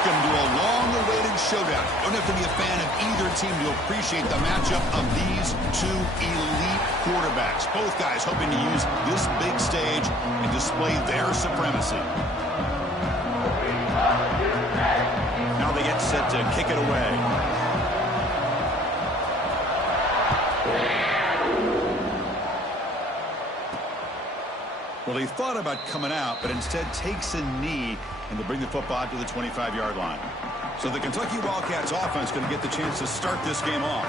Welcome to a long-awaited showdown. Don't have to be a fan of either team to appreciate the matchup of these two elite quarterbacks. Both guys hoping to use this big stage and display their supremacy. Now they get set to kick it away. Well, he thought about coming out, but instead takes a knee and will bring the football to the 25-yard line. So the Kentucky Wildcats offense going to get the chance to start this game off.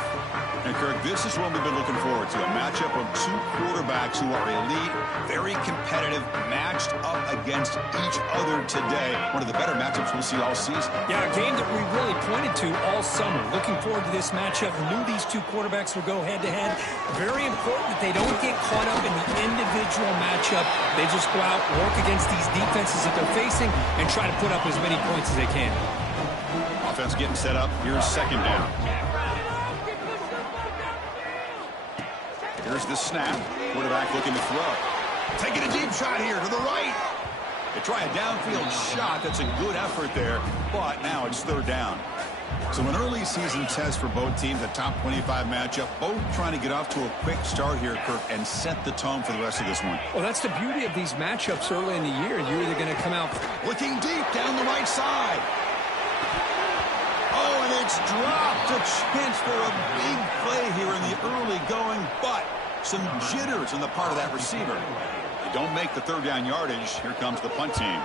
And, Kirk, this is what we've been looking forward to, a matchup of two quarterbacks who are elite, very competitive, matched up against each other today. One of the better matchups we'll see all season. Yeah, a game that we really pointed to all summer. Looking forward to this matchup. Knew these two quarterbacks would go head-to-head. Very important that they don't get caught up in the individual matchup. They just go out, work against these defenses that they're facing, and try to put up as many points as they can. Offense getting set up. Here's second down. Here's the snap. Quarterback looking to throw. Taking a deep shot here to the right. They try a downfield shot. That's a good effort there, but now it's third down. So an early season test for both teams, a top 25 matchup, both trying to get off to a quick start here, Kirk, and set the tone for the rest of this one. Well, that's the beauty of these matchups early in the year. You're either going to come out looking deep down the right side. Oh, and it's dropped. A chance for a big play here in the early going, but some jitters on the part of that receiver. They don't make the third down yardage. Here comes the punt team.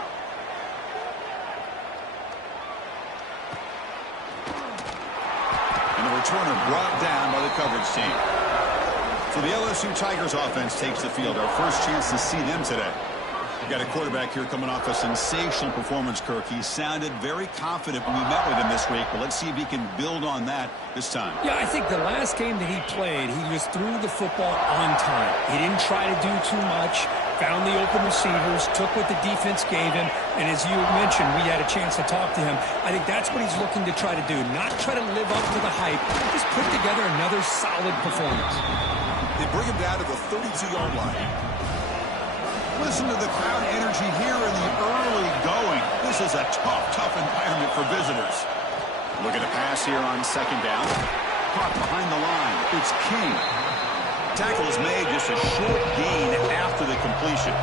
And the returner brought down by the coverage team. So the LSU Tigers offense takes the field. Our first chance to see them today. We've got a quarterback here coming off a sensational performance, Kirk. He sounded very confident when we met with him this week, but let's see if he can build on that this time. Yeah, I think the last game that he played, he just threw the football on time. He didn't try to do too much, found the open receivers, took what the defense gave him, and as you mentioned, we had a chance to talk to him. I think that's what he's looking to try to do, not try to live up to the hype, just put together another solid performance. They bring him down to the 32-yard line. Listen to the crowd energy here in the early going. This is a tough environment for visitors. Looking to pass here on second down. Caught behind the line. It's King. Tackle is made, just a short gain after the completion.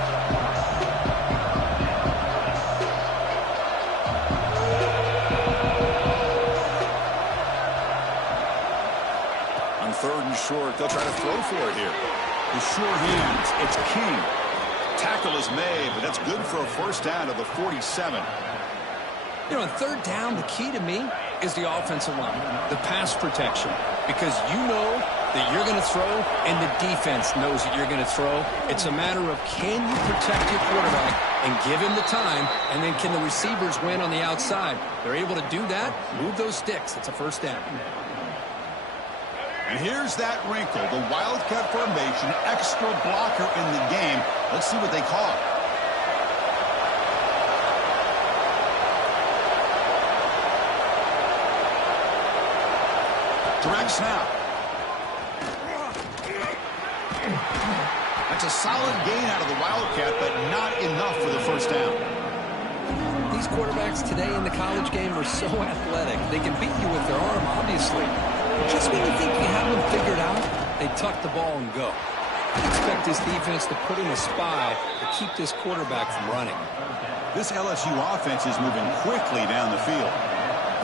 On third and short, they'll try to throw for it here. The sure hands. It's King. Tackle is made, but that's good for a first down to the 47. You know, on third down, the key to me is the offensive line, the pass protection, because you know that you're going to throw and the defense knows that you're going to throw. It's a matter of can you protect your quarterback and give him the time, and then can the receivers win on the outside? They're able to do that, move those sticks. It's a first down. And here's that wrinkle, the Wildcat formation, extra blocker in the game. Let's see what they call it. Direct snap. That's a solid gain out of the Wildcat, but not enough for the first down. These quarterbacks today in the college game are so athletic. They can beat you with their arm, obviously. Just when you think you have them figured out, they tuck the ball and go. I expect this defense to put in a spy to keep this quarterback from running. This LSU offense is moving quickly down the field.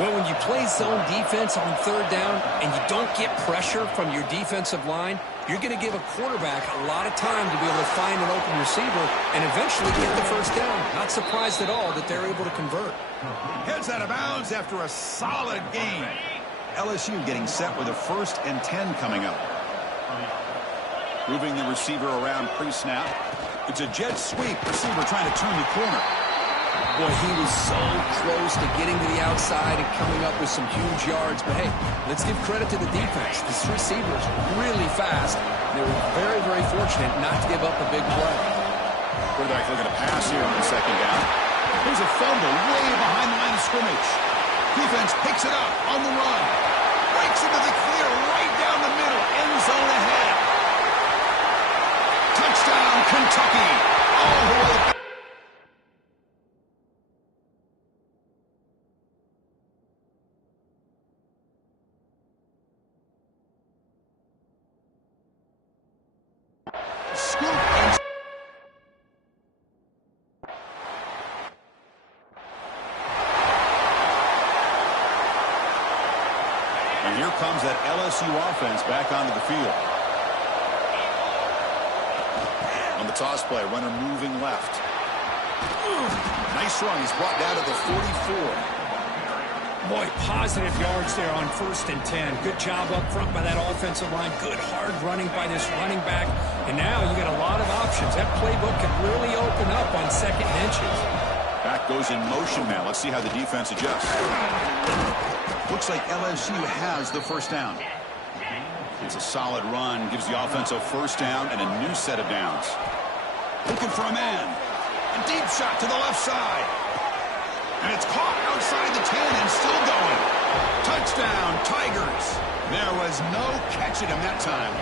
Well, when you play zone defense on third down and you don't get pressure from your defensive line, you're going to give a quarterback a lot of time to be able to find an open receiver and eventually get the first down. Not surprised at all that they're able to convert. Heads out of bounds after a solid game. LSU getting set with a 1st and 10 coming up. Moving the receiver around pre-snap. It's a jet sweep. Receiver trying to turn the corner. Boy, he was so close to getting to the outside and coming up with some huge yards. But, hey, let's give credit to the defense. This receiver is really fast. They were very, very fortunate not to give up a big play. Quarterback looking to pass here on second down. Here's a fumble way behind the line of scrimmage. Defense picks it up on the run. Breaks into the clear right down the middle. End zone ahead. Touchdown, Kentucky. All the way. And here comes that LSU offense back onto the field. On the toss play, runner moving left. Nice run. He's brought down to the 44. Boy, positive yards there on 1st and 10. Good job up front by that offensive line. Good hard running by this running back. And now you got a lot of options. That playbook can really open up on 2nd and inches. Back goes in motion now. Let's see how the defense adjusts. Looks like LSU has the first down. It's a solid run. Gives the offense a first down and a new set of downs. Looking for a man. A deep shot to the left side. And it's caught outside the 10 and still going. Touchdown, Tigers. There was no catching him that time.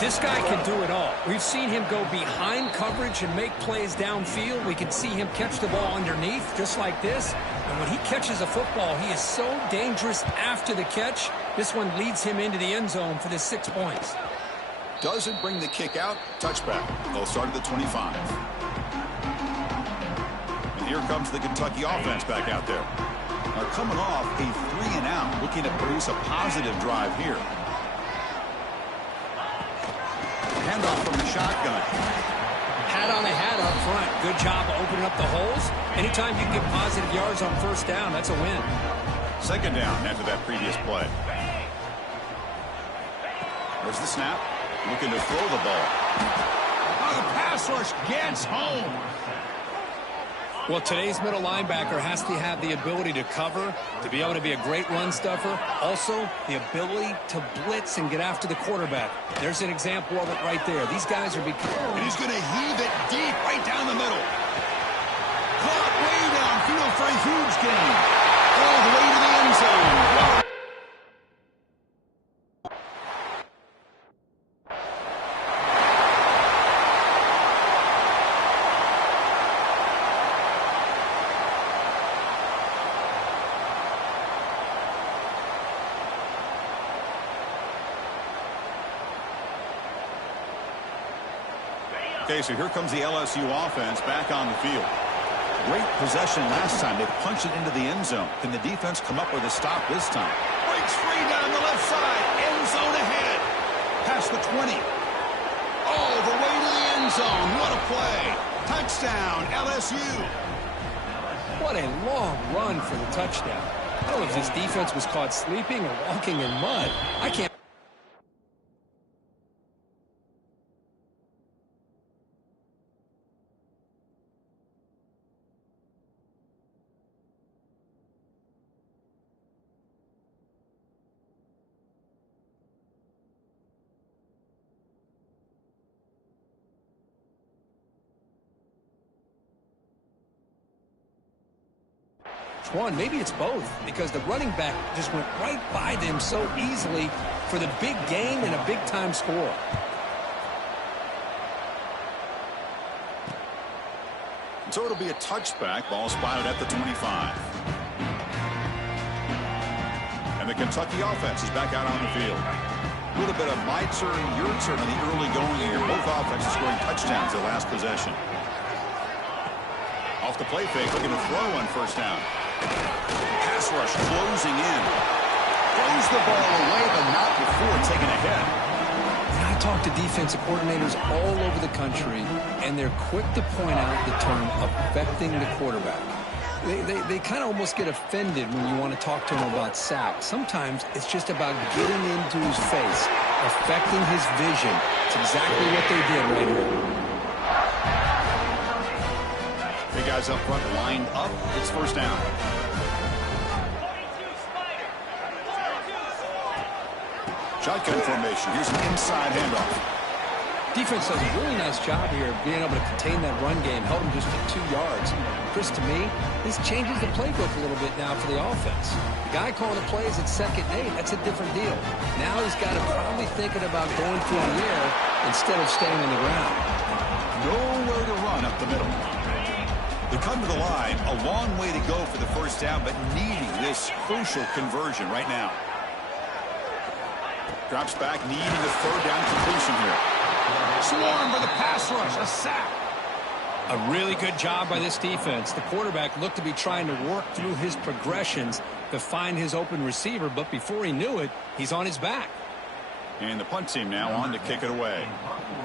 This guy can do it all. We've seen him go behind coverage and make plays downfield. We can see him catch the ball underneath, just like this. And when he catches a football, he is so dangerous after the catch. This one leads him into the end zone for the 6 points. Doesn't bring the kick out. Touchback. They'll start at the 25. And here comes the Kentucky offense back out there. Now coming off a 3-and-out, looking to produce a positive drive here. Handoff from the shotgun. Hat on a hat up front. Good job opening up the holes. Anytime you can get positive yards on 1st down, that's a win. 2nd down after that previous play. There's the snap. Looking to throw the ball. Oh, the pass rush gets home. Well, today's middle linebacker has to have the ability to cover, to be able to be a great run stuffer. Also, the ability to blitz and get after the quarterback. There's an example of it right there. These guys are becoming... And he's going to heave it deep right down the middle. Caught way downfield for a huge gain. All the way to the end zone. Okay, so here comes the LSU offense back on the field. Great possession last time. They punched it into the end zone. Can the defense come up with a stop this time? Breaks free down the left side. End zone ahead. Past the 20. All the way to the end zone. What a play. Touchdown, LSU. What a long run for the touchdown. I don't know if this defense was caught sleeping or walking in mud. I can't... Maybe it's both, because the running back just went right by them so easily for the big gain and a big-time score. So it'll be a touchback. Ball spotted at the 25. And the Kentucky offense is back out on the field. A little bit of my turn, your turn in the early going here. Both offenses scoring touchdowns their last possession. Off the play fake, looking to throw on 1st down. Pass rush closing in. Throws the ball away, but not before taking a hit. And I talk to defensive coordinators all over the country, and they're quick to point out the term affecting the quarterback. They kind of almost get offended when you want to talk to them about sacks. Sometimes it's just about getting into his face, affecting his vision. It's exactly what they did right here. Big guys up front lined up. It's 1st down. Shotgun formation. Here's an inside handoff. Defense does a really nice job here of being able to contain that run game, held him just to 2 yards. Chris, to me, this changes the playbook a little bit now for the offense. The guy calling the plays at 2nd and 8, that's a different deal. Now he's got to probably thinking about going through the air instead of staying on the ground. Nowhere to run up the middle. They come to the line, a long way to go for the 1st down, but needing this crucial conversion right now. Drops back, needing a 3rd down completion here. Swarm for the pass rush, a sack. A really good job by this defense. The quarterback looked to be trying to work through his progressions to find his open receiver, but before he knew it, he's on his back. And the punt team now on to kick it away.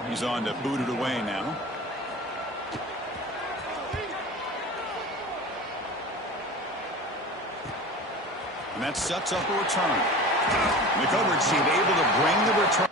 He's on to boot it away now. And that sets up a return. The coverage team able to bring the return.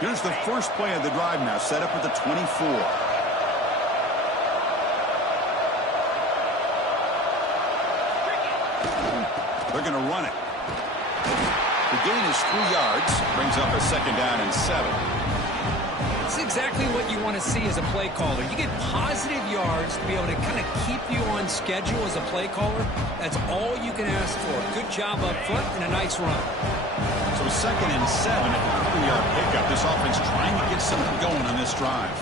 Here's the first play of the drive now, set up at the 24. They're going to run it. The gain is 3 yards, brings up a second down and 7. It's exactly what you want to see as a play caller. You get positive yards to be able to kind of keep you on schedule as a play caller. That's all you can ask for. Good job up front and a nice run. So second and 7 at the 3-yard pickup. This offense trying to get something going on this drive.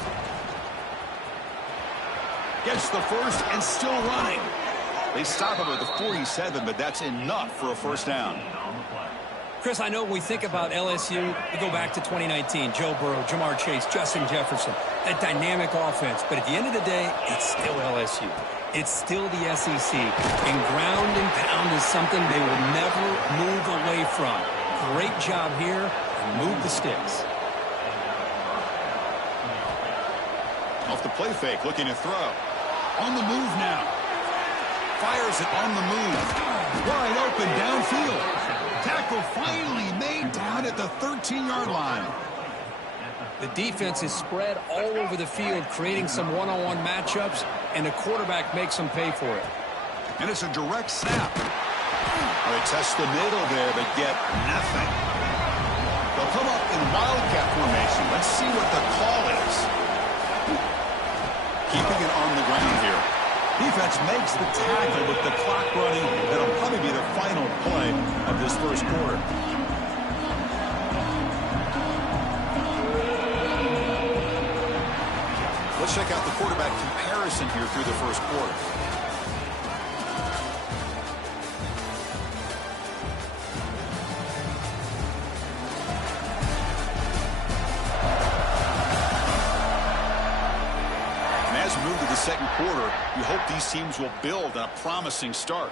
Gets the first and still running. They stop him at the 47, but that's enough for a first down. Chris, I know when we think about LSU, we go back to 2019. Joe Burrow, Jamar Chase, Justin Jefferson, that dynamic offense. But at the end of the day, it's still LSU. It's still the SEC. And ground and pound is something they will never move away from. Great job here, and move the sticks. Off the play fake, looking to throw. On the move now. Fires it on the move. Wide open downfield. Tackle finally made down at the 13-yard line. The defense is spread all over the field, creating some one-on-one matchups, and the quarterback makes them pay for it. And it's a direct snap. They test the middle there, but get nothing. They'll come up in wildcat formation. Let's see what the call is. Keeping it on the ground here. Defense makes the tackle with the clock running. That'll probably be the final play of this first quarter. Let's check out the quarterback comparison here through the first quarter. Move to the second quarter, you hope these teams will build on a promising start.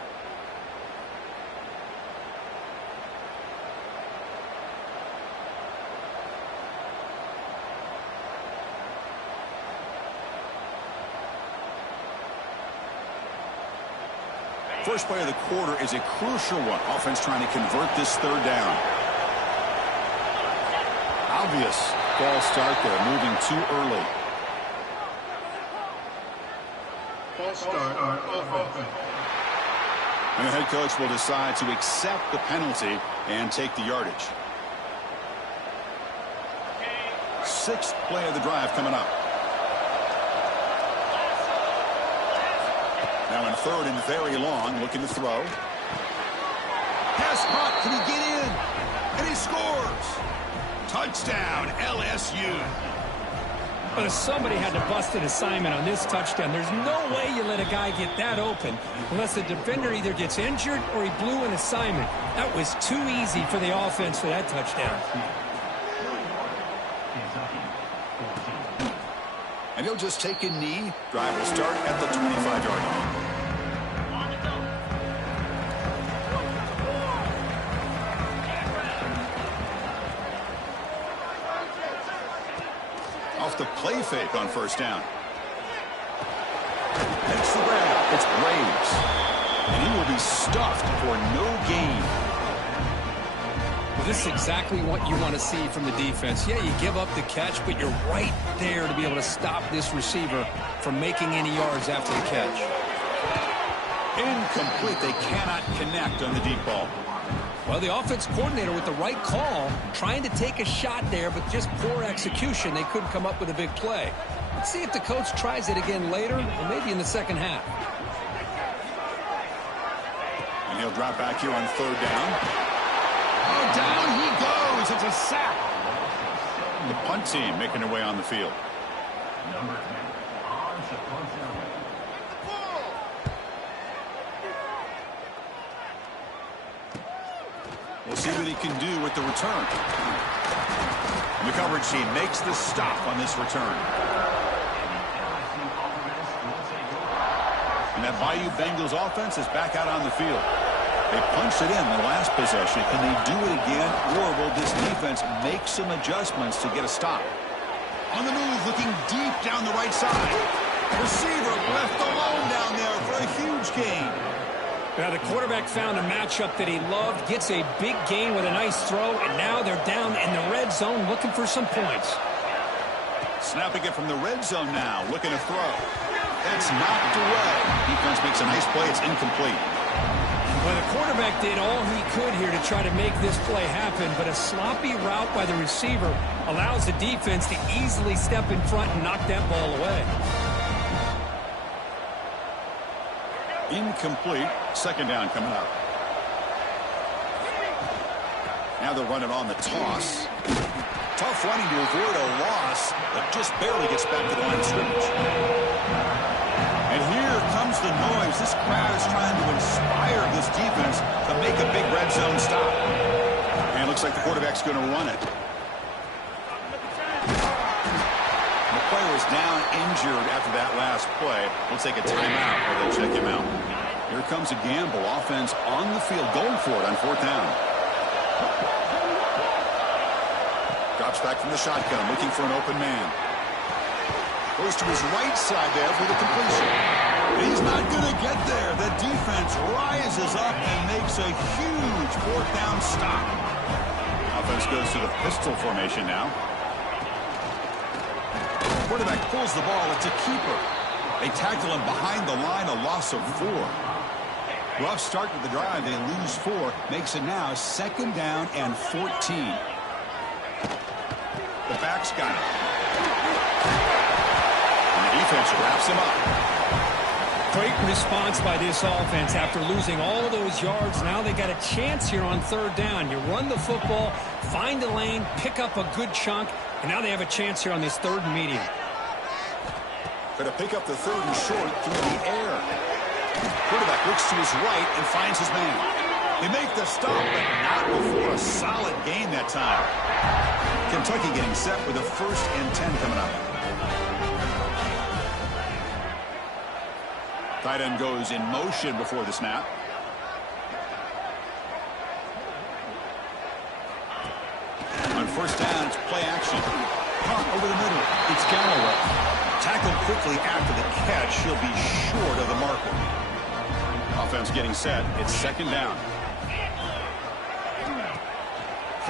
First play of the quarter is a crucial one. Offense trying to convert this third down. Obvious false start there, moving too early. And the head coach will decide to accept the penalty and take the yardage. Sixth play of the drive coming up. Now in third and very long, looking to throw. Pass caught, can he get in? And he scores! Touchdown, LSU. But if somebody had to bust an assignment on this touchdown, there's no way you let a guy get that open unless the defender either gets injured or he blew an assignment. That was too easy for the offense for that touchdown. And he'll just take a knee. Drive will start at the 25-yard line. Off the play fake on first down. That's the grab. It's Graves. And he will be stuffed for no gain. Well, this is exactly what you want to see from the defense. Yeah, you give up the catch, but you're right there to be able to stop this receiver from making any yards after the catch. Incomplete. They cannot connect on the deep ball. Well, the offense coordinator with the right call, trying to take a shot there, but just poor execution. They couldn't come up with a big play. Let's see if the coach tries it again later, or maybe in the second half. And he'll drop back here on third down. Oh, down he goes. It's a sack. The punt team making their way on the field. Number 10 on the punt down. We'll see what he can do with the return. And the coverage team makes the stop on this return. And that Bayou Bengals offense is back out on the field. They punched it in the last possession. Can they do it again, or will this defense make some adjustments to get a stop? On the move, looking deep down the right side. Receiver left alone down there for a huge gain. Now the quarterback found a matchup that he loved, gets a big gain with a nice throw, and now they're down in the red zone looking for some points. Snapping it from the red zone now, looking to throw. That's knocked away. Defense makes a nice play. It's incomplete. Well, the quarterback did all he could here to try to make this play happen, but a sloppy route by the receiver allows the defense to easily step in front and knock that ball away. Incomplete. Second down coming up. Now they'll run it on the toss. Tough running to avoid a loss, but just barely gets back to the line of scrimmage. And here comes the noise. This crowd is trying to inspire this defense to make a big red zone stop. And it looks like the quarterback's going to run it. The player is down injured after that last play. We'll take a timeout or they'll check him out. Here comes a gamble. Offense on the field going for it on fourth down. Drops back from the shotgun, looking for an open man. Goes to his right side there for the completion. He's not going to get there. The defense rises up and makes a huge fourth down stop. Offense goes to the pistol formation now. Quarterback pulls the ball. It's a keeper. They tackle him behind the line, a loss of 4. Rough start to the drive. They lose 4. Makes it now second down and 14. The back's got it. And the defense wraps him up. Great response by this offense after losing all those yards. Now they got a chance here on third down. You run the football, find a lane, pick up a good chunk, and now they have a chance here on this third and medium. Going to pick up the third and short through the air. Quarterback looks to his right and finds his man. They make the stop, but not before a solid gain that time. Kentucky getting set with a 1st and 10 coming up. Tight end goes in motion before the snap. On first down, it's play action. Caught over the middle. It's Galloway. Tackled quickly after the catch. He'll be short of the marker. Offense getting set. It's second down.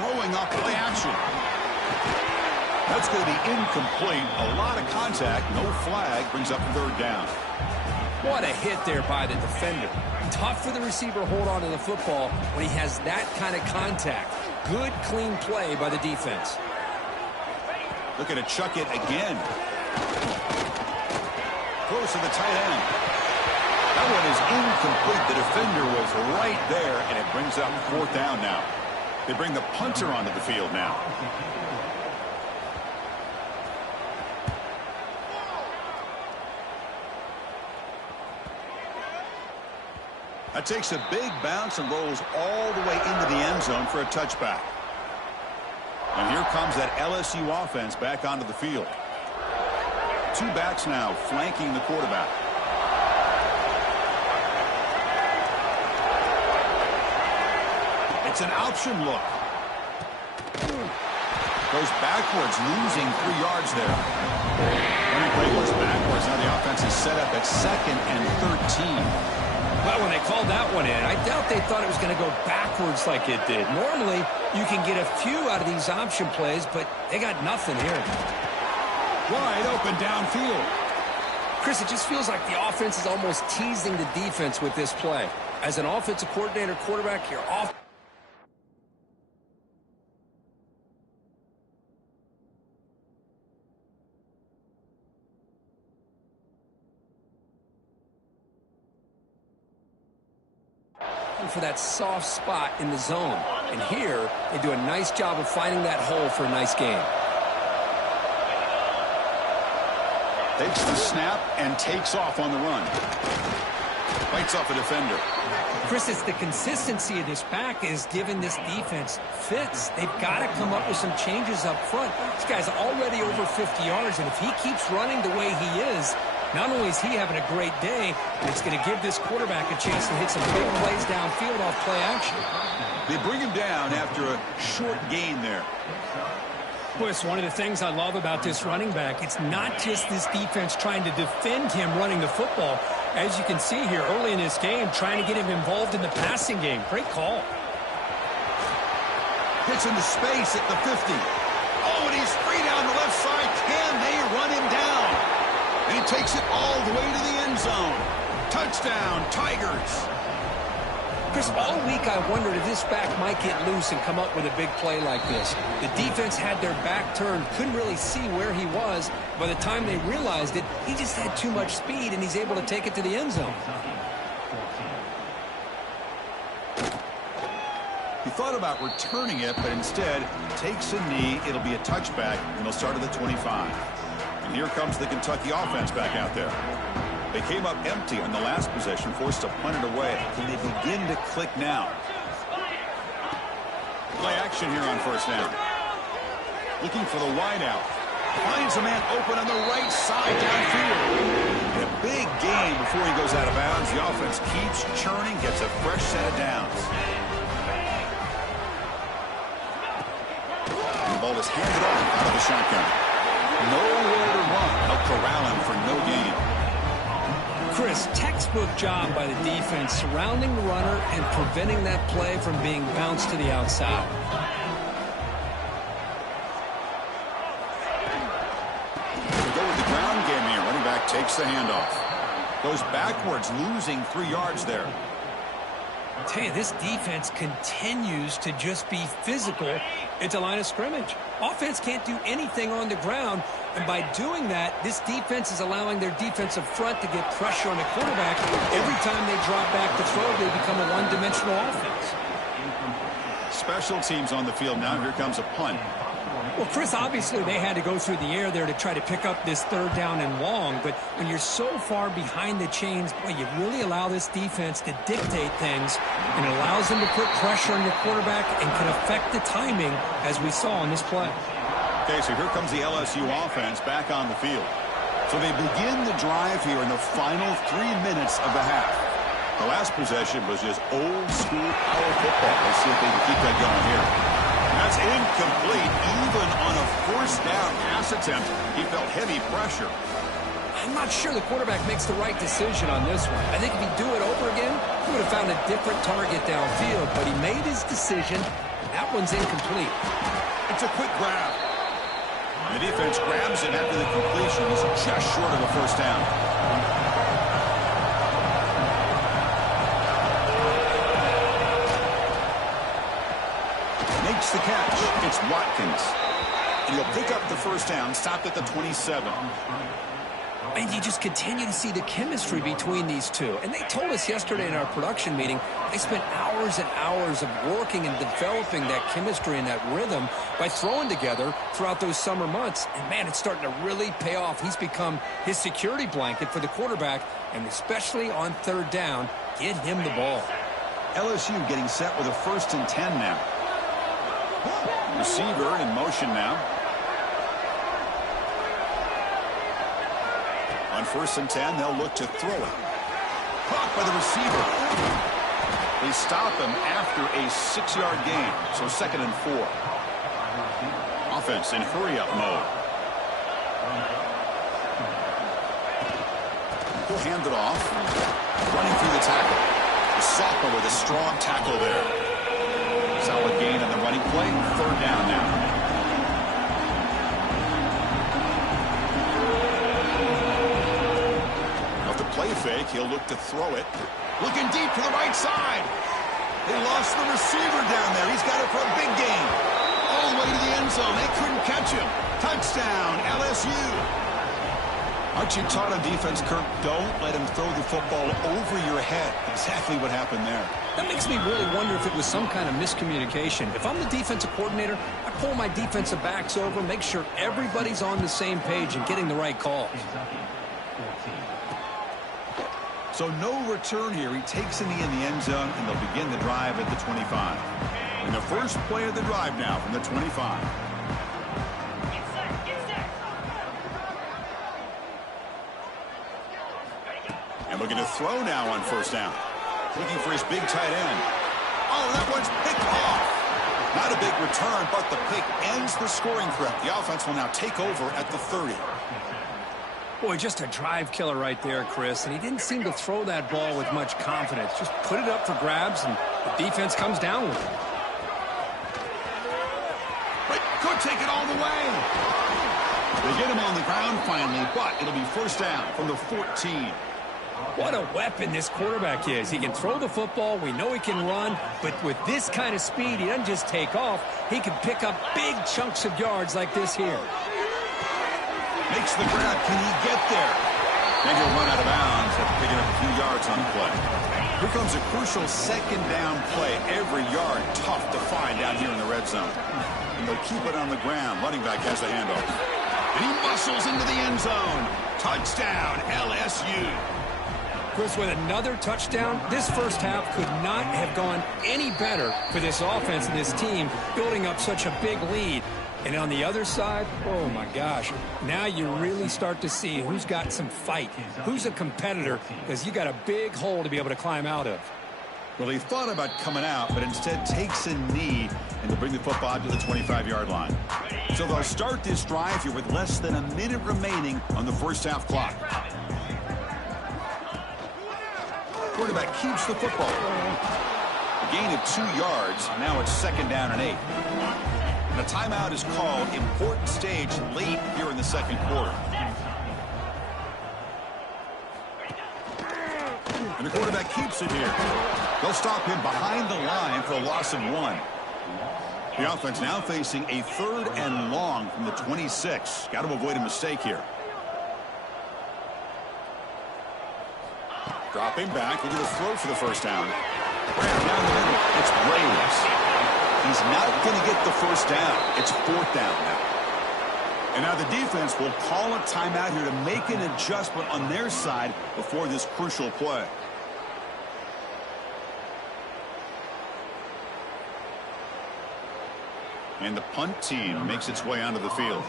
Throwing up play action. That's going to be incomplete. A lot of contact. No flag. Brings up third down. What a hit there by the defender. Tough for the receiver to hold on to the football when he has that kind of contact. Good, clean play by the defense. Looking to chuck it again. Close to the tight end. That one is incomplete. The defender was right there, and it brings up fourth down now. They bring the punter onto the field now. That takes a big bounce and rolls all the way into the end zone for a touchback. And here comes that LSU offense back onto the field. 2 backs now flanking the quarterback. It's an option look. Goes backwards, losing 3 yards there. Running play goes backwards. Now the offense is set up at 2nd and 13. Well, when they called that one in, I doubt they thought it was going to go backwards like it did. Normally, you can get a few out of these option plays, but they got nothing here. Wide open downfield. Chris, it just feels like the offense is almost teasing the defense with this play. As an offensive coordinator, quarterback, you're off. looking for that soft spot in the zone. And here, they do a nice job of finding that hole for a nice game. Takes the snap and takes off on the run. Bites off a defender. Chris, it's the consistency of this back is giving this defense fits. They've got to come up with some changes up front. This guy's already over 50 yards, and if he keeps running the way he is, not only is he having a great day, but it's going to give this quarterback a chance to hit some big plays downfield off play action. They bring him down after a short gain there. Boy, it's one of the things I love about this running back. It's not just this defense trying to defend him running the football. As you can see here early in this game, trying to get him involved in the passing game. Great call. Gets into space at the 50. Oh, and he's free down the left side. Can they run him down? And he takes it all the way to the end zone. Touchdown, Tigers. Chris, all week I wondered if this back might get loose and come up with a big play like this. The defense had their back turned, couldn't really see where he was. By the time they realized it, he just had too much speed, and he's able to take it to the end zone. He thought about returning it, but instead takes a knee. It'll be a touchback, and they'll start at the 25. And here comes the Kentucky offense back out there. They came up empty on the last possession, forced to punt it away. Can they begin to click now? Play action here on first down. Looking for the wideout. Finds a man open on the right side downfield. And a big gain before he goes out of bounds. The offense keeps churning, gets a fresh set of downs. And the ball is handed off out of the shotgun. Nowhere to run. They'll corral him for no gain. Chris, textbook job by the defense surrounding the runner and preventing that play from being bounced to the outside. They go with the ground game here. Running back takes the handoff. Goes backwards, losing 3 yards there. I tell you, this defense continues to just be physical at the line of scrimmage. Offense can't do anything on the ground, and by doing that, this defense is allowing their defensive front to get pressure on the quarterback. Every time they drop back to throw, they become a one-dimensional offense. Special teams on the field now. Here comes a punt. Well, Chris, obviously they had to go through the air there to try to pick up this third down and long, but when you're so far behind the chains, boy, you really allow this defense to dictate things, and it allows them to put pressure on your quarterback and can affect the timing, as we saw on this play. Okay, so here comes the LSU offense back on the field. So they begin the drive here in the final 3 minutes of the half. The last possession was just old-school power football. Let's see if they can keep that going here. That's incomplete. Even on a first down pass attempt, he felt heavy pressure. I'm not sure the quarterback makes the right decision on this one. I think if he'd do it over again, he would have found a different target downfield, but he made his decision. That one's incomplete. It's a quick grab. The defense grabs it after the completion. He's just short of a first down. Makes the catch. It's Watkins. And he'll pick up the first down, stopped at the 27. And you just continue to see the chemistry between these two. And they told us yesterday in our production meeting, they spent hours and hours of working and developing that chemistry and that rhythm by throwing together throughout those summer months. And, man, it's starting to really pay off. He's become his security blanket for the quarterback, and especially on third down, get him the ball. LSU getting set with a 1st and 10 now. Receiver in motion now. On 1st and 10, they'll look to throw it. Caught by the receiver. They stop him after a 6-yard gain, so 2nd and 4. Offense in hurry-up mode. He'll hand it off. Running through the tackle. The sophomore with a strong tackle there. Solid gain on the running play. 3rd down now. Off the play fake, he'll look to throw it. Looking deep to the right side. They lost the receiver down there. He's got it for a big gain. All the way to the end zone. They couldn't catch him. Touchdown, LSU. Aren't you taught on defense, Kirk? Don't let him throw the football over your head. Exactly what happened there. That makes me really wonder if it was some kind of miscommunication. If I'm the defensive coordinator, I pull my defensive backs over, make sure everybody's on the same page and getting the right calls. So no return here. He takes a knee in the end zone, and they'll begin the drive at the 25. And the first play of the drive now from the 25. And looking to throw now on first down. Looking for his big tight end. Oh, that one's picked off. Not a big return, but the pick ends the scoring threat. The offense will now take over at the 30. Boy, just a drive killer right there, Chris. And he didn't seem to throw that ball with much confidence. Just put it up for grabs, and the defense comes down with it. But could take it all the way. They get him on the ground finally, but it'll be first down from the 14. What a weapon this quarterback is. He can throw the football. We know he can run. But with this kind of speed, he doesn't just take off. He can pick up big chunks of yards like this here. Makes the grab. Can he get there? Then he'll run out of bounds after picking up a few yards on the play. Here comes a crucial second down play. Every yard tough to find down here in the red zone. And they'll keep it on the ground. Running back has the handoff. And he muscles into the end zone. Touchdown, LSU. Chris, with another touchdown, this first half could not have gone any better for this offense and this team, building up such a big lead. And on the other side, oh my gosh, now you really start to see who's got some fight, who's a competitor, because you got a big hole to be able to climb out of. Well, he thought about coming out, but instead takes a knee and they'll bring the football to the 25-yard line. So they'll start this drive here with less than a minute remaining on the first half clock. Quarterback keeps the football. A gain of 2 yards. Now it's second down and 8. And a timeout is called. Important stage late here in the second quarter. And the quarterback keeps it here. They'll stop him behind the line for a loss of 1. The offense now facing a 3rd and long from the 26. Got to avoid a mistake here. Dropping back, looking to throw for the first down. Grab down the middle. It's Braves. He's not going to get the first down. It's 4th down now. And now the defense will call a timeout here to make an adjustment on their side before this crucial play. And the punt team makes its way onto the field.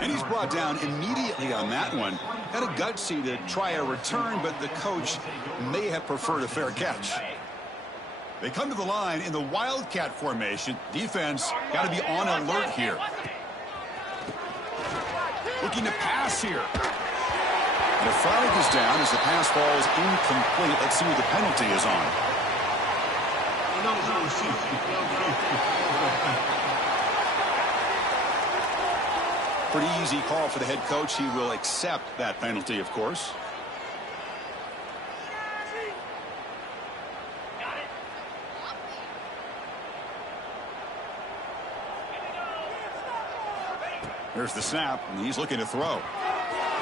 And he's brought down immediately on that one. Had a gutsy to try a return, but the coach may have preferred a fair catch. They come to the line in the Wildcat formation. Defense got to be on alert here. Looking to pass here. The flag is down as the pass falls incomplete. Let's see what the penalty is on. Pretty easy call for the head coach. He will accept that penalty, of course. There's the snap, and he's looking to throw.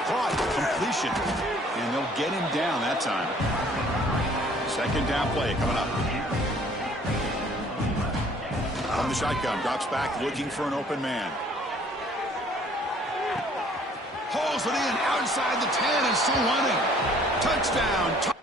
Caught, completion, and they'll get him down that time. Second down play coming up. From the shotgun, drops back, looking for an open man. Hauls it in outside the 10 and still running. Touchdown.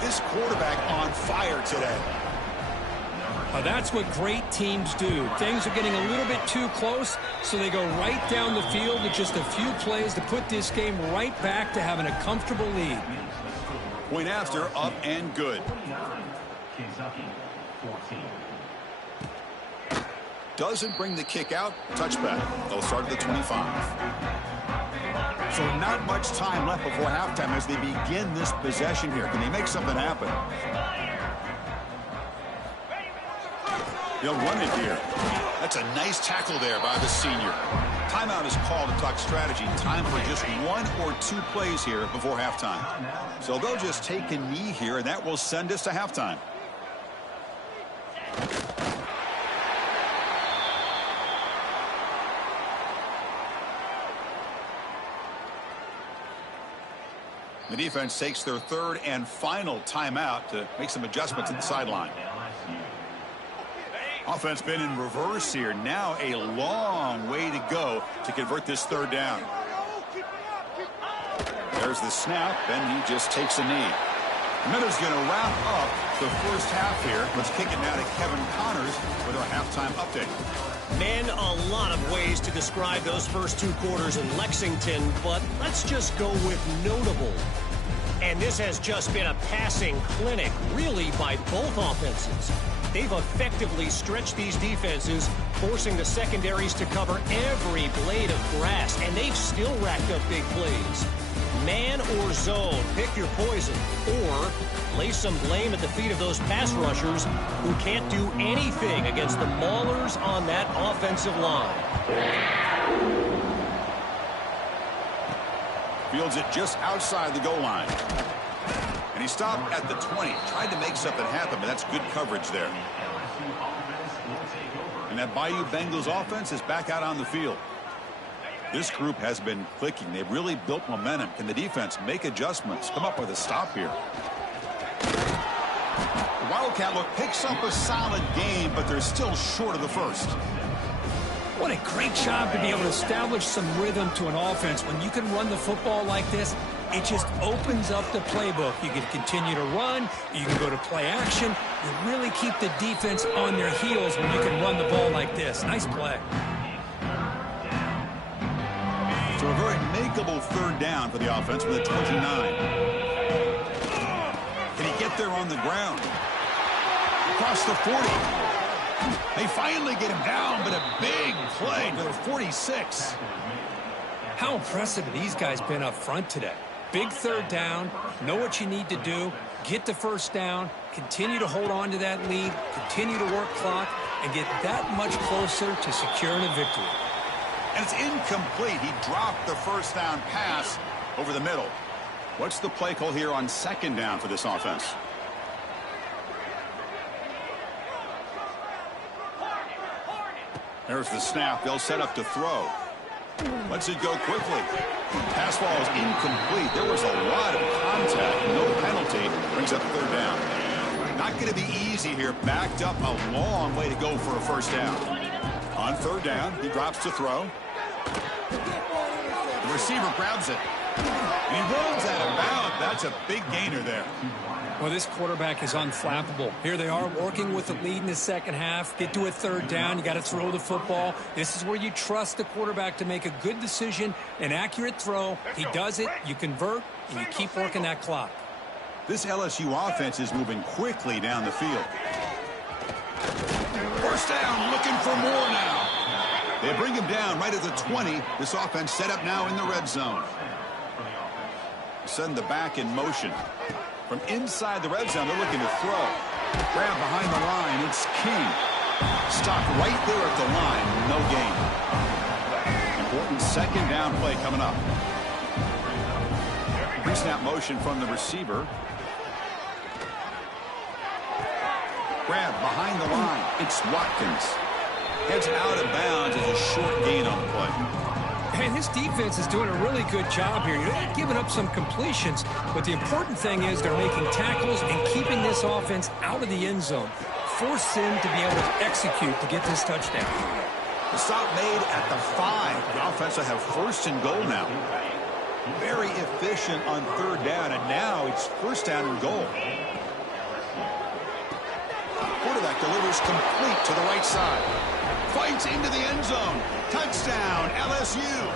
This quarterback on fire today. That's what great teams do. Things are getting a little bit too close, so they go right down the field with just a few plays to put this game right back to having a comfortable lead. Point after, up and good. Doesn't bring the kick out. Touchback. They'll start at the 25. So not much time left before halftime as they begin this possession here. Can they make something happen? They'll run it here. That's a nice tackle there by the senior. Timeout is called to talk strategy. Time for just 1 or 2 plays here before halftime. So they'll just take a knee here, and that will send us to halftime. The defense takes their 3rd and final timeout to make some adjustments at the sideline. Offense been in reverse here. Now a long way to go to convert this 3rd down. There's the snap, and he just takes a knee. The Minnows going to wrap up the first half here. Let's kick it now to Kevin Connors with our halftime update. Man, a lot of ways to describe those first 2 quarters in Lexington, but let's just go with notable. And this has just been a passing clinic, really, by both offenses. They've effectively stretched these defenses, forcing the secondaries to cover every blade of grass, and they've still racked up big plays. Man or zone, pick your poison, or lay some blame at the feet of those pass rushers who can't do anything against the maulers on that offensive line. Fields it just outside the goal line. And he stopped at the 20. Tried to make something happen, but that's good coverage there. And that Bayou Bengals offense is back out on the field. This group has been clicking. They've really built momentum. Can the defense make adjustments? Come up with a stop here. The Wildcat look picks up a solid game, but they're still short of the first. What a great job to be able to establish some rhythm to an offense. When you can run the football like this, it just opens up the playbook. You can continue to run. You can go to play action. You really keep the defense on their heels when you can run the ball like this. Nice play. So a very makeable 3rd down for the offense with a 29. Can he get there on the ground? Across the 40. They finally get him down, but a big play to the 46. How impressive have these guys been up front today? Big 3rd down, know what you need to do, get the 1st down, continue to hold on to that lead, continue to work clock, and get that much closer to securing a victory. And it's incomplete. He dropped the 1st down pass over the middle. What's the play call here on 2nd down for this offense? There's the snap. They'll set up to throw. Lets it go quickly. Pass ball is incomplete. There was a lot of contact. No penalty. Brings up 3rd down. Not going to be easy here. Backed up a long way to go for a 1st down. On 3rd down, he drops to throw. The receiver grabs it. And he rolls out of bounds. That's a big gainer there. Well, this quarterback is unflappable. Here they are working with the lead in the 2nd half. Get to a 3rd down. You got to throw the football. This is where you trust the quarterback to make a good decision, an accurate throw. He does it, you convert, and you keep working that clock. This LSU offense is moving quickly down the field. 1st down, looking for more now. They bring him down right at the 20. This offense set up now in the red zone. Send the back in motion. From inside the red zone, they're looking to throw. Grab behind the line. It's King. Stopped right there at the line. No gain. Important 2nd down play coming up. Pre-snap motion from the receiver. Grab behind the line. It's Watkins. Heads out of bounds as a short gain on the play. And this defense is doing a really good job here. They're giving up some completions, but the important thing is they're making tackles and keeping this offense out of the end zone. Force him to be able to execute to get this touchdown. The stop made at the 5. The offense will have 1st and goal now. Very efficient on 3rd down, and now it's 1st down and goal. Quarterback delivers complete to the right side. Fights into the end zone. Touchdown, LSU.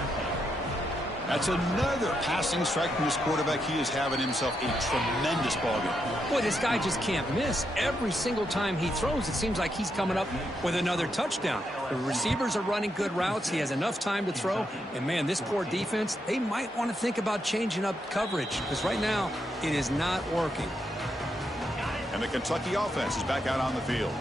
That's another passing strike from this quarterback. He is having himself a tremendous ball game. Boy, this guy just can't miss. Every single time he throws, it seems like he's coming up with another touchdown. The receivers are running good routes. He has enough time to throw. And, man, this poor defense, they might want to think about changing up coverage because right now it is not working. And the Kentucky offense is back out on the field.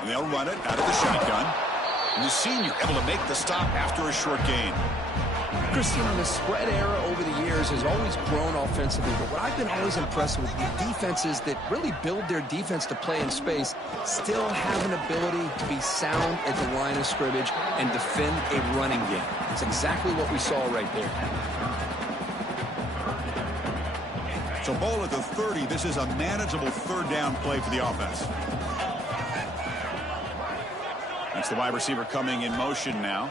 And they'll run it out of the shotgun. And the senior able to make the stop after a short gain. Christina, the spread era over the years has always grown offensively, but what I've been always impressed with the defenses that really build their defense to play in space still have an ability to be sound at the line of scrimmage and defend a running game. It's exactly what we saw right there. So ball at the 30. This is a manageable third down play for the offense. That's the wide receiver coming in motion now.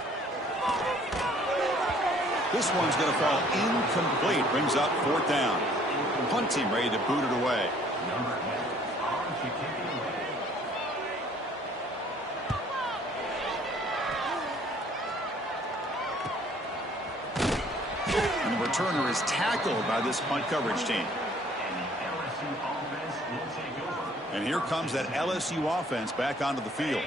This one's going to fall incomplete. Brings up fourth down. Punt team ready to boot it away. And the returner is tackled by this punt coverage team. And here comes that LSU offense back onto the field.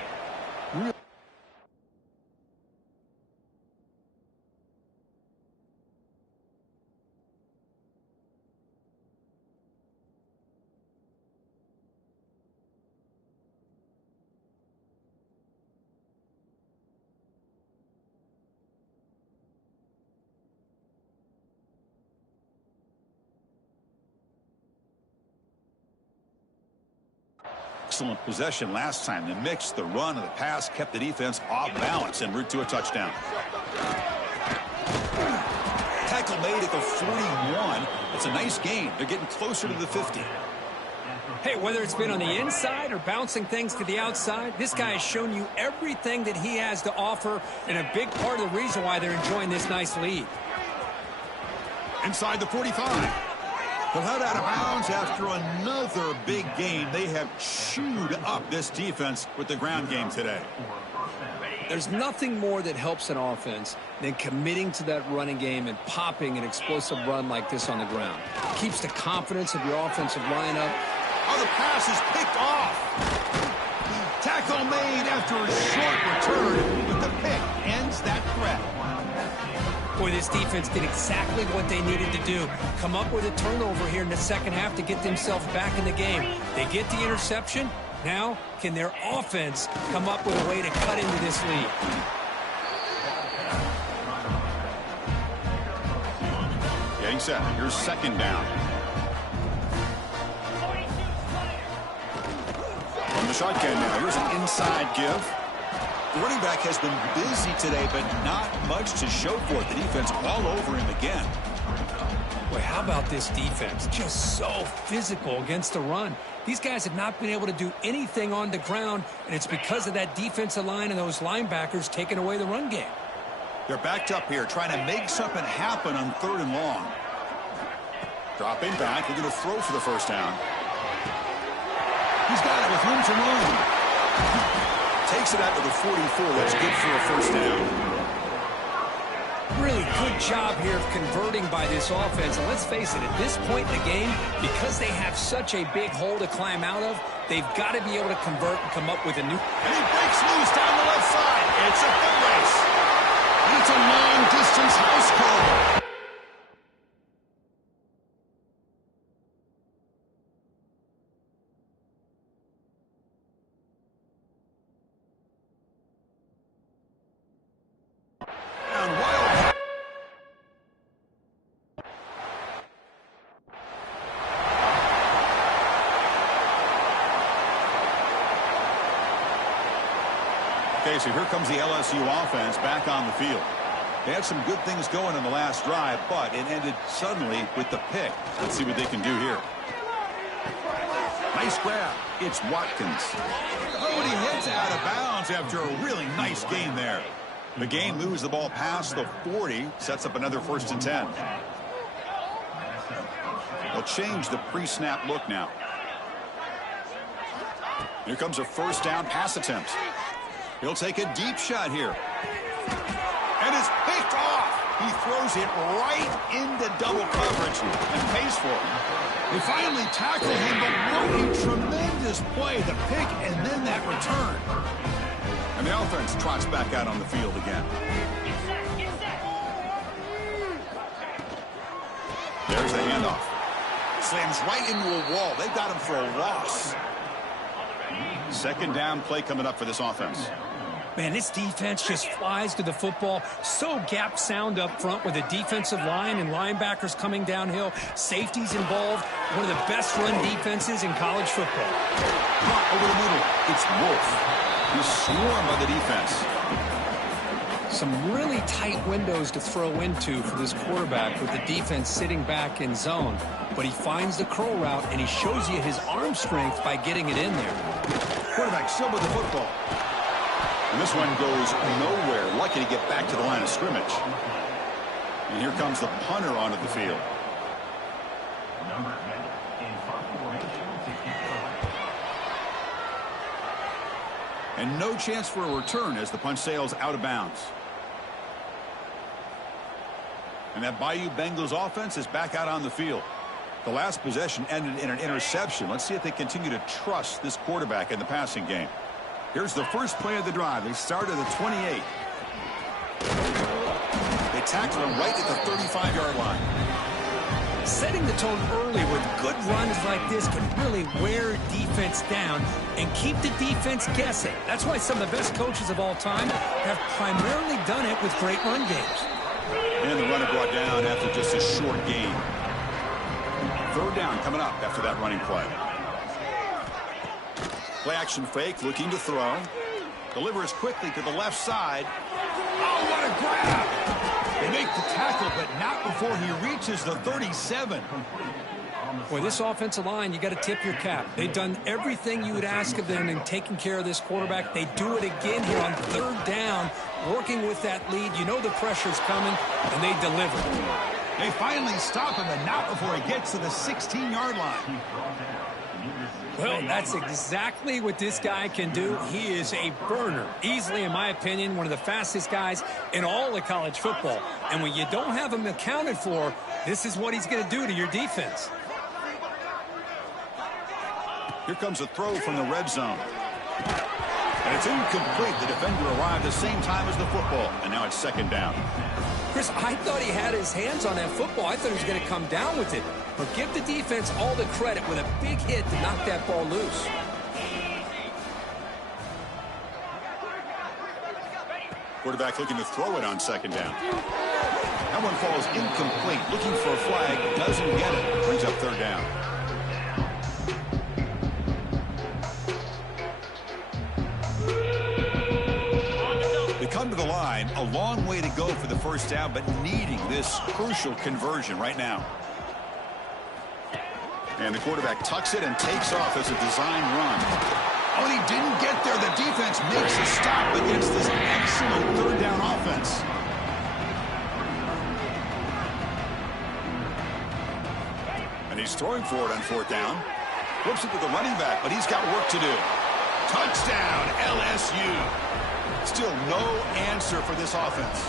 Excellent possession last time. The mix, the run, and the pass kept the defense off balance en route to a touchdown. Tackle made at the 41. It's a nice gain. They're getting closer to the 50. Hey, whether it's been on the inside or bouncing things to the outside, this guy has shown you everything that he has to offer and a big part of the reason why they're enjoying this nice lead. Inside the 45. They'll head out of bounds after another big game. They have chewed up this defense with the ground game today. There's nothing more that helps an offense than committing to that running game and popping an explosive run like this on the ground. It keeps the confidence of your offensive lineup. Oh, the pass is picked off. Tackle made after a short return, but the pick ends that threat. Boy, this defense did exactly what they needed to do. Come up with a turnover here in the second half to get themselves back in the game. They get the interception. Now, can their offense come up with a way to cut into this lead? Getting set. Here's second down. From the shotgun now. Here's an inside give. The running back has been busy today, but not much to show for it. The defense all over him again. Boy, how about this defense? Just so physical against the run. These guys have not been able to do anything on the ground, and it's because of that defensive line and those linebackers taking away the run game. They're backed up here, trying to make something happen on third and long. Dropping back, they're going to throw for the first down. He's got it with room to run. Takes it out to the 44. That's good for a first down. Really good job here of converting by this offense. And let's face it, at this point in the game, because they have such a big hole to climb out of, they've got to be able to convert and come up with a new... And he breaks loose down the left side. It's a foot race. And it's a long-distance house call. Okay, so here comes the LSU offense back on the field. They had some good things going in the last drive, but it ended suddenly with the pick. Let's see what they can do here. Nice grab. It's Watkins. Oh, and he heads out of bounds after a really nice gain there. The gain moves the ball past the 40, sets up another 1st and 10. They'll change the pre-snap look now. Here comes a first down pass attempt. He'll take a deep shot here. And it's picked off. He throws it right into double coverage and pays for it. They finally tackle him, but what a tremendous play. The pick and then that return. And the offense trots back out on the field again. There's the handoff. Slams right into a wall. They got him for a loss. Second down play coming up for this offense. Man, this defense just flies to the football. So gap sound up front with the defensive line and linebackers coming downhill. Safeties involved. One of the best run defenses in college football. Caught over the middle. It's Wolf. He's swarmed by the defense. Some really tight windows to throw into for this quarterback with the defense sitting back in zone. But he finds the curl route, and he shows you his arm strength by getting it in there. Quarterback still with the football. And this one goes nowhere. Lucky to get back to the line of scrimmage. And here comes the punter onto the field. And no chance for a return as the punt sails out of bounds. And that Bayou Bengals offense is back out on the field. The last possession ended in an interception. Let's see if they continue to trust this quarterback in the passing game. Here's the first play of the drive. They start at the 28. They tackle him right at the 35-yard line. Setting the tone early with good runs like this can really wear defense down and keep the defense guessing. That's why some of the best coaches of all time have primarily done it with great run games. And the runner brought down after just a short gain. Third down coming up after that running play. Play action fake, looking to throw. Delivers quickly to the left side. Oh, what a grab! They make the tackle, but not before he reaches the 37. Boy, this offensive line, you got to tip your cap. They've done everything you would ask of them in taking care of this quarterback. They do it again here on third down, working with that lead. You know the pressure's coming, and they deliver. They finally stop him, and not before he gets to the 16-yard line. Well, that's exactly what this guy can do. He is a burner. Easily, in my opinion, one of the fastest guys in all of college football. And when you don't have him accounted for, this is what he's going to do to your defense. Here comes a throw from the red zone. And it's incomplete. The defender arrived the same time as the football. And now it's second down. Chris, I thought he had his hands on that football. I thought he was going to come down with it. But give the defense all the credit with a big hit to knock that ball loose. Quarterback looking to throw it on second down. That one falls incomplete. Looking for a flag. Doesn't get it. Brings up third down. They come to the line. A long way to go for the first down, but needing this crucial conversion right now. And the quarterback tucks it and takes off as a design run. Oh, and he didn't get there. The defense makes a stop against this excellent third down offense. And he's throwing for it on fourth down. Flips it to the running back, but he's got work to do. Touchdown, LSU. Still no answer for this offense.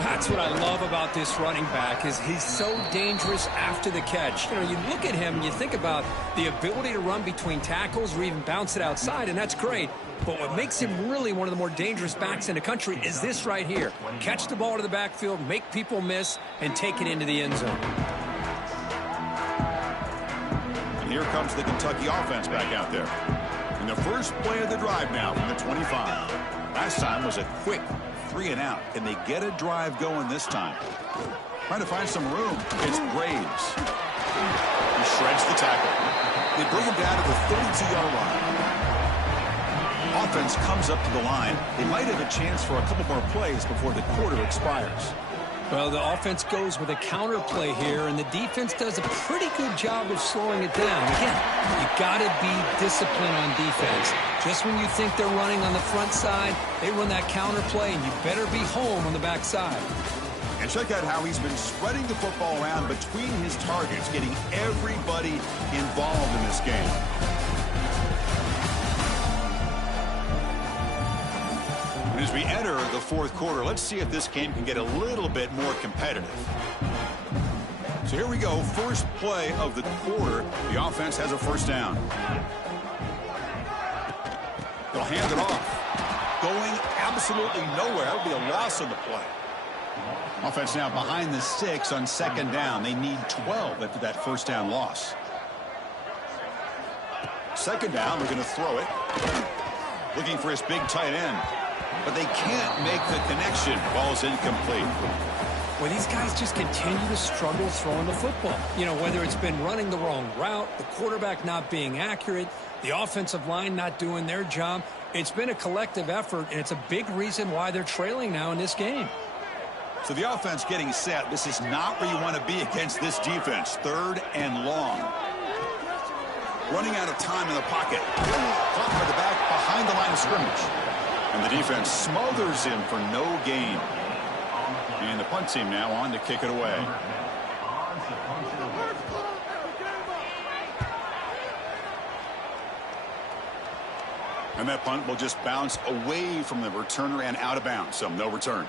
That's what I love about this running back is he's so dangerous after the catch. You know, you look at him and you think about the ability to run between tackles or even bounce it outside, and that's great. But what makes him really one of the more dangerous backs in the country is this right here. Catch the ball to the backfield, make people miss, and take it into the end zone. And here comes the Kentucky offense back out there. And the first play of the drive now from the 25. Last time was a quick 3 and out. Can they get a drive going this time? Trying to find some room. It's Graves. He shreds the tackle. They bring him down to the 32-yard line. Offense comes up to the line. They might have a chance for a couple more plays before the quarter expires. Well, the offense goes with a counter play here, and the defense does a pretty good job of slowing it down. Again, you got to be disciplined on defense. Just when you think they're running on the front side, they run that counter play, and you better be home on the back side. And check out how he's been spreading the football around between his targets, getting everybody involved in this game. as we enter the fourth quarter, let's see if this game can get a little bit more competitive. So here we go, first play of the quarter. The offense has a first down. They'll hand it off. Going absolutely nowhere. That would be a loss of the play. Offense now behind the 6 on second down. They need 12 after that first down loss. Second down, they're going to throw it. Looking for his big tight end. But they can't make the connection. Ball's incomplete. Well, these guys just continue to struggle throwing the football. You know, whether it's been running the wrong route, the quarterback not being accurate, the offensive line not doing their job. It's been a collective effort, and it's a big reason why they're trailing now in this game. So the offense getting set. This is not where you want to be against this defense. Third and long. Running out of time in the pocket. Caught by the back behind the line of scrimmage. And the defense smothers him for no gain. And the punt team now on to kick it away. And that punt will just bounce away from the returner and out of bounds. So no return.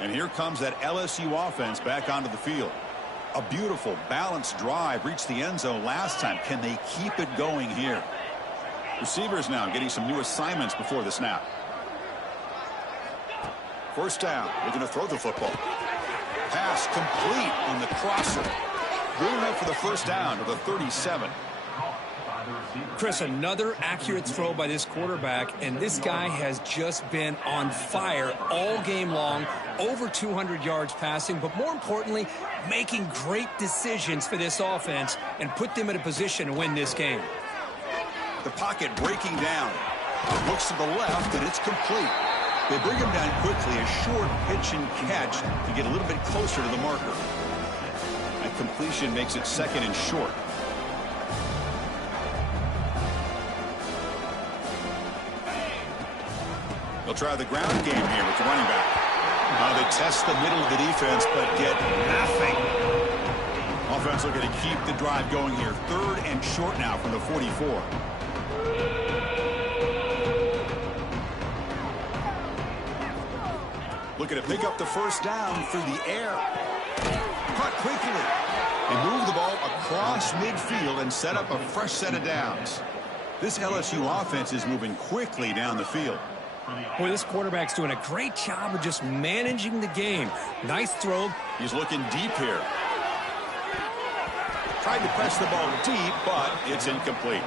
And here comes that LSU offense back onto the field. A beautiful, balanced drive reached the end zone last time. Can they keep it going here? Receivers now getting some new assignments before the snap. First down. They're going to throw the football. Pass complete on the crosser. Good enough for the first down to the 37. Chris, another accurate throw by this quarterback, and this guy has just been on fire all game long, over 200 yards passing, but more importantly, making great decisions for this offense and put them in a position to win this game. The pocket breaking down. Looks to the left, and it's complete. They bring him down quickly, a short pitch and catch to get a little bit closer to the marker. That completion makes it second and short. They'll try the ground game here with the running back. They test the middle of the defense, but get nothing. Offense looking to keep the drive going here. Third and short now from the 44. Looking to pick up the first down through the air. Caught quickly. They move the ball across midfield and set up a fresh set of downs. This LSU offense is moving quickly down the field. Boy, this quarterback's doing a great job of just managing the game. Nice throw. He's looking deep here. Tried to press the ball deep, but it's incomplete.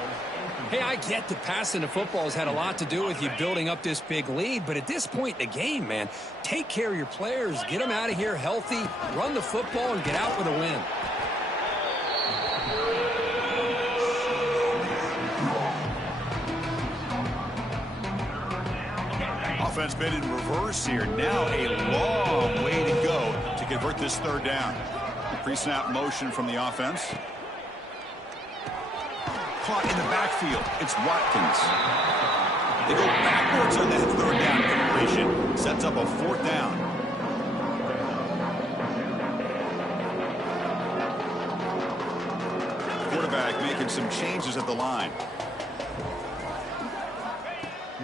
Hey, I get that passing the football has had a lot to do with you building up this big lead, but at this point in the game, man, take care of your players, get them out of here healthy, run the football, and get out with a win. Offense been in reverse here. Now a long way to go to convert this third down. The pre-snap motion from the offense. Caught in the backfield. It's Watkins. They go backwards on that third down completion. Sets up a fourth down. Quarterback making some changes at the line.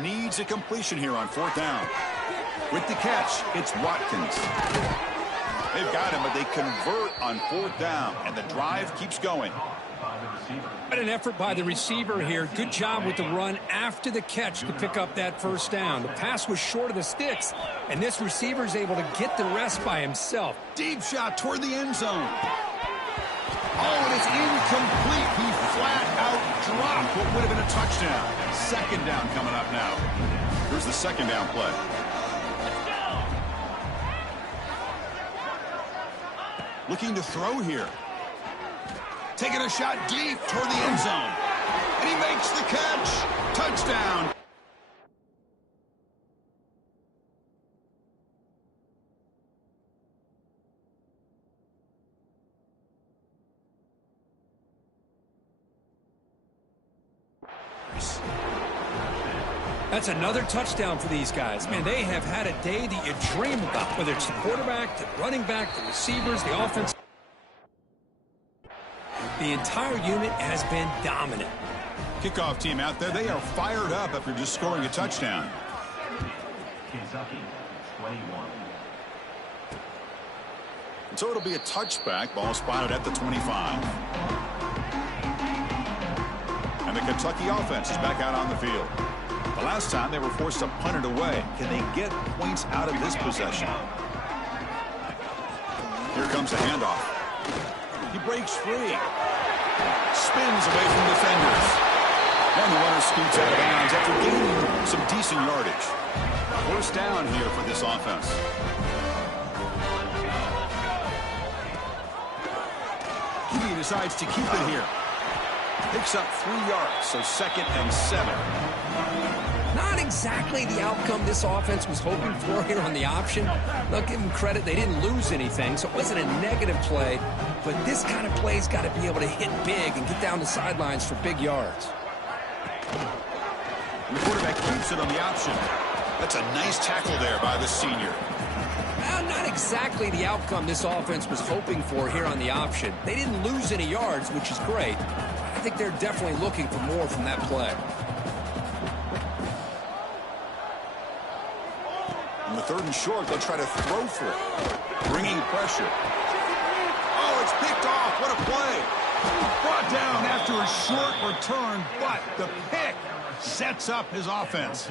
Needs a completion here on fourth down. With the catch, it's Watkins. They've got him, but they convert on fourth down, and the drive keeps going. What an effort by the receiver here. Good job with the run after the catch to pick up that first down. The pass was short of the sticks, and this receiver is able to get the rest by himself. Deep shot toward the end zone. Oh, and it's incomplete. He flat out dropped what would have been a touchdown. Second down coming up now. Here's the second down play. Looking to throw here. Taking a shot deep toward the end zone. And he makes the catch. Touchdown. That's another touchdown for these guys. Man, they have had a day that you dream about, whether it's the quarterback, the running back, the receivers, the offense. The entire unit has been dominant. Kickoff team out there, they are fired up after just scoring a touchdown. Kentucky, 21. And so it'll be a touchback. Ball spotted at the 25. And the Kentucky offense is back out on the field. The last time they were forced to punt it away. Can they get points out of this possession? Here comes the handoff. He breaks free. Spins away from defenders. And the runner scoots out of bounds after gaining some decent yardage. First down here for this offense. He decides to keep it here. Picks up 3 yards, so 2nd and 7. Not exactly the outcome this offense was hoping for here on the option. They'll give them credit. They didn't lose anything, so it wasn't a negative play. But this kind of play's got to be able to hit big and get down the sidelines for big yards. And the quarterback keeps it on the option. That's a nice tackle there by the senior. Well, not exactly the outcome this offense was hoping for here on the option. They didn't lose any yards, which is great. I think they're definitely looking for more from that play. On the 3rd and short, they'll try to throw for it. Bringing pressure. Oh, it's picked off. What a play. Brought down after a short return, but the pick sets up his offense.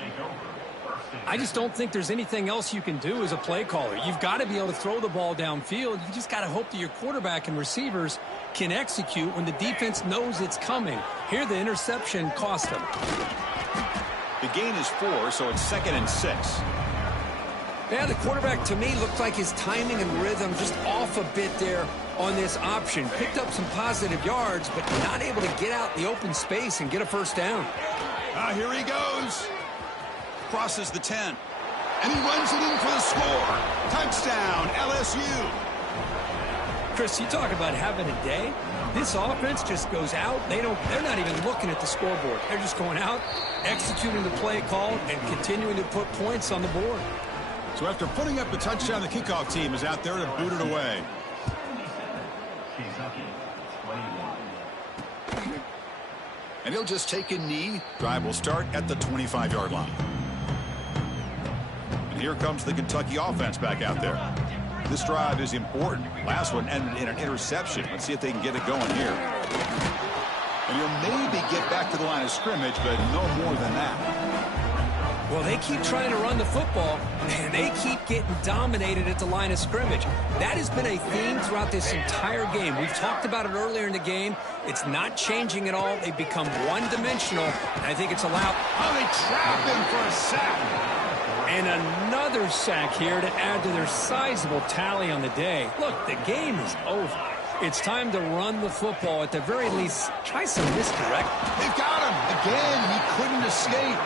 I just don't think there's anything else you can do as a play caller. You've got to be able to throw the ball downfield. You just got to hope that your quarterback and receivers can execute when the defense knows it's coming. Here, the interception cost them. The gain is 4, so it's 2nd and 6. Yeah, the quarterback, to me, looked like his timing and rhythm just off a bit there on this option. Picked up some positive yards, but not able to get out in the open space and get a first down. Here he goes. Crosses the 10. And he runs it in for the score. Touchdown, LSU. Chris, you talk about having a day. This offense just goes out. They're not even looking at the scoreboard. They're just going out, executing the play call, and continuing to put points on the board. So after putting up the touchdown, the kickoff team is out there to boot it away. Kentucky, 21. And he'll just take a knee. Drive will start at the 25-yard line. And here comes the Kentucky offense back out there. This drive is important. Last one ended in an interception. Let's see if they can get it going here. And he'll maybe get back to the line of scrimmage, but no more than that. Well, they keep trying to run the football, and they keep getting dominated at the line of scrimmage. That has been a theme throughout this entire game. We've talked about it earlier in the game. It's not changing at all. They've become one-dimensional, and I think it's allowed. Oh, they trap him for a sack. And another sack here to add to their sizable tally on the day. Look, the game is over. It's time to run the football. At the very least, try some misdirect. They've got him. Again, he couldn't escape.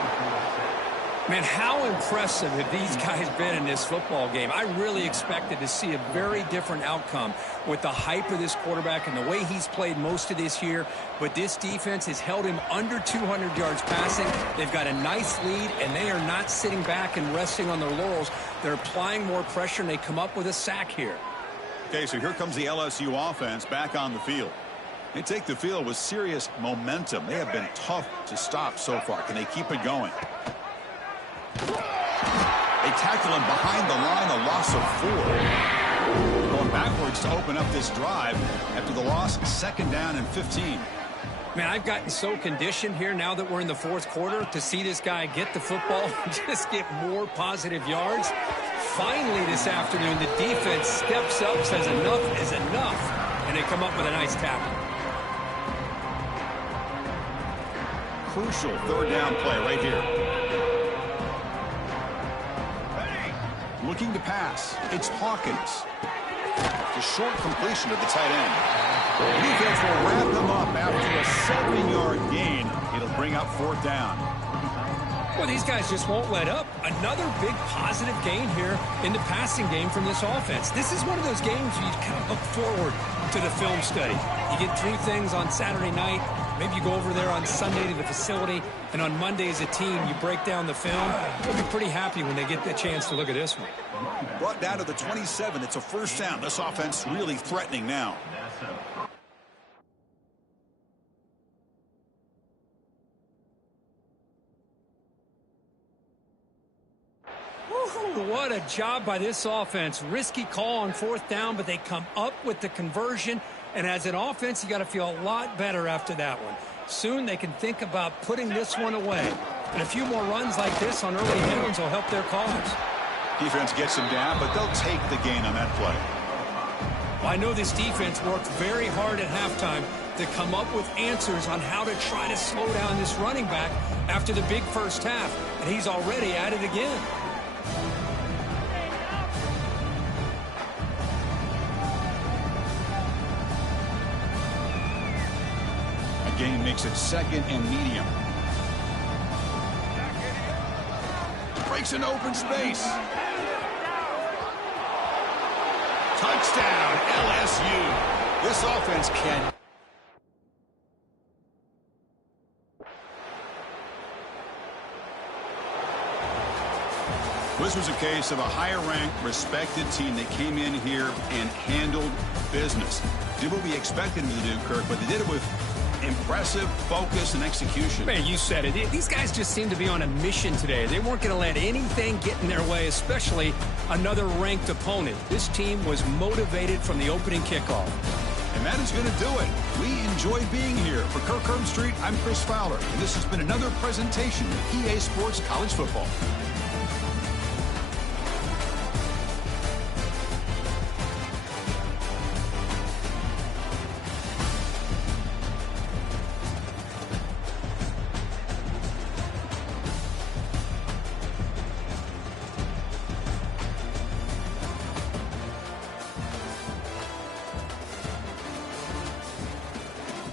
Man, how impressive have these guys been in this football game? I really expected to see a very different outcome with the hype of this quarterback and the way he's played most of this year. But this defense has held him under 200 yards passing. They've got a nice lead, and they are not sitting back and resting on their laurels. They're applying more pressure, and they come up with a sack here. Okay, so here comes the LSU offense back on the field. They take the field with serious momentum. They have been tough to stop so far. Can they keep it going? They tackle him behind the line, a loss of 4. Going backwards to open up this drive after the loss, 2nd down and 15. Man, I've gotten so conditioned here now that we're in the 4th quarter to see this guy get the football and just get more positive yards. Finally this afternoon, the defense steps up, says enough is enough, and they come up with a nice tackle. Crucial 3rd down play right here. Looking to pass. It's Hawkins. It's a short completion to the tight end. The defense will wrap him up after a 7-yard gain. It'll bring up 4th down. Well, these guys just won't let up. Another big positive gain here in the passing game from this offense. This is one of those games where you kind of look forward to the film study. You get through things on Saturday night. Maybe you go over there on Sunday to the facility, and on Monday as a team, you break down the film. They'll be pretty happy when they get the chance to look at this one. Brought down to the 27. It's a first down. This offense really threatening now. Woo, what a job by this offense. Risky call on fourth down, but they come up with the conversion. And as an offense, you got to feel a lot better after that one. Soon they can think about putting this one away. And a few more runs like this on early downs will help their cause. Defense gets them down, but they'll take the gain on that play. Well, I know this defense worked very hard at halftime to come up with answers on how to try to slow down this running back after the big first half. And he's already at it again. Gain makes it second and medium. Breaks an open space. Touchdown, LSU. This offense can. This was a case of a higher-ranked, respected team that came in here and handled business. Did what we expected them to do, Kirk, but they did it with impressive focus and execution. Man, you said it. These guys just seem to be on a mission today. They weren't going to let anything get in their way, especially another ranked opponent. This team was motivated from the opening kickoff. And that is going to do it. We enjoyed being here. For Kirk Street, I'm Chris Fowler, and this has been another presentation of EA Sports College Football.